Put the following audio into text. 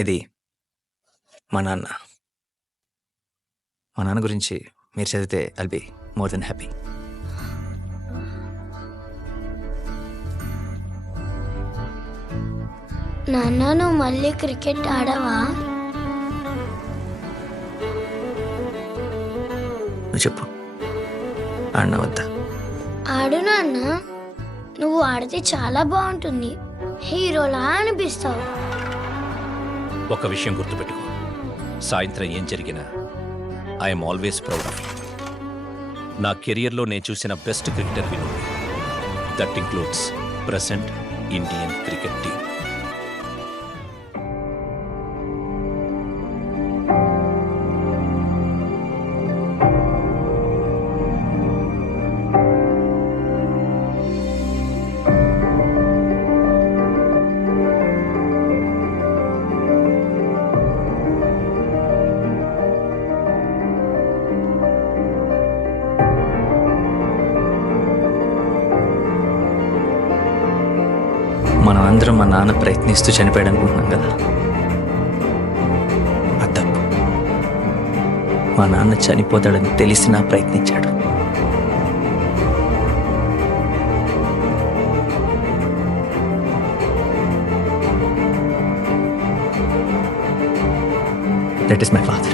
ఇది మా నాన్న. మా నాన్న గురించి మీరు చదివితే I'll be more than happy. నాన్న, నువ్వు మళ్ళీ క్రికెట్ ఆడవా? నువ్వు చెప్పు, ఆడినా వద్దా? ఆడు నాన్న, నువ్వు ఆడితే చాలా బాగుంటుంది, హీరోలా అనిపిస్తావు. ఒక విషయం గుర్తుపెట్టుకో, సాయంత్రం ఏం జరిగినా I'm always proud of you. నా కెరియర్లో నేను చూసిన బెస్ట్ క్రికెటర్ విను. That includes present Indian cricket team. మనం అందరం మా నాన్న ప్రయత్నిస్తూ చనిపోయాడు అనుకుంటున్నాం కదా, అది తప్పు. మా నాన్న చనిపోతాడని తెలిసినా ప్రయత్నించాడు. That is my father.